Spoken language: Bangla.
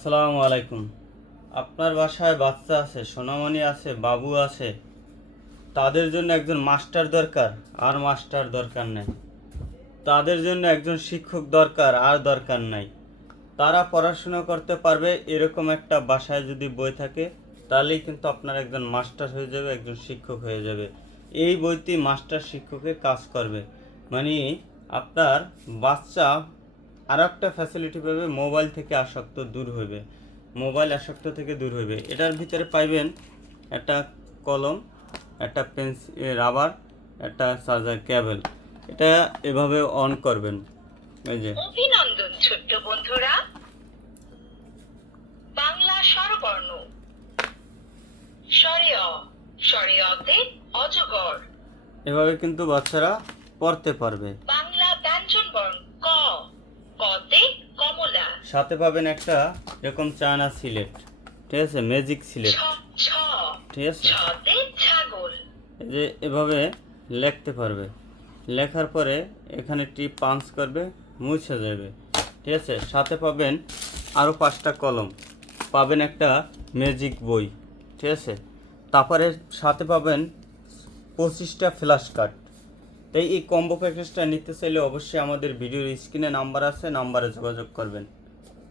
আসসালামু আলাইকুম। আপনার বাসায় বাচ্চা আছে, সোনামণি আছে, বাবু আছে, তাদের জন্য একজন মাস্টার দরকার, আর মাস্টার দরকার নাই। তাদের জন্য একজন শিক্ষক দরকার, আর দরকার নাই। তারা পড়াশোনা করতে পারবে এরকম একটা বাসায় যদি বই থাকে, তাহলেই কিন্তু আপনার একজন মাস্টার হয়ে যাবে, একজন শিক্ষক হয়ে যাবে। এই বইটি মাস্টার শিক্ষকের কাজ করবে। মানে আপনার বাচ্চা আর একটা ফ্যাসিলিটি পাবে, মোবাইল থেকে আসক্ত দূর হইবে, মোবাইল আসক্ত থেকে দূর হইবে। এটার ভিতরে পাইবেন একটা কলম, একটা পেন্সিল, রাবার, একটা চার্জার কেবল। এটা এভাবে অন করবেন। এই যে অভিনন্দন ছোট্ট বন্ধুরা, বাংলা স্বরবর্ণ স্বরে অ, স্বরে অতে অজগর। এভাবে কিন্তু বাচ্চারা পড়তে পারবে। বাংলা ব্যঞ্জন বর্ণ ক, কতে কমলা। সাথে পাবেন একটা এরকম চায়না সিলেট, ঠিক আছে, ম্যাজিক সিলেট, ছ, ছ, ঠিক আছে। ছতে ছাগল। এই যে এভাবে লিখতে পারবে। লেখার পরে এখানে টিপ পাঞ্চ করবে, মুছে যাবে, ঠিক আছে। সাথে পাবেন আরও 5টা কলম, পাবেন একটা ম্যাজিক বই, ঠিক আছে। তারপরে সাথে পাবেন 25টা ফ্ল্যাশ কার্ড। তাই এই কম্বো প্যাকেজটা নিতে চাইলে অবশ্যই আমাদের ভিডিওর স্ক্রিনে নাম্বার আছে, নাম্বারে যোগাযোগ করবেন।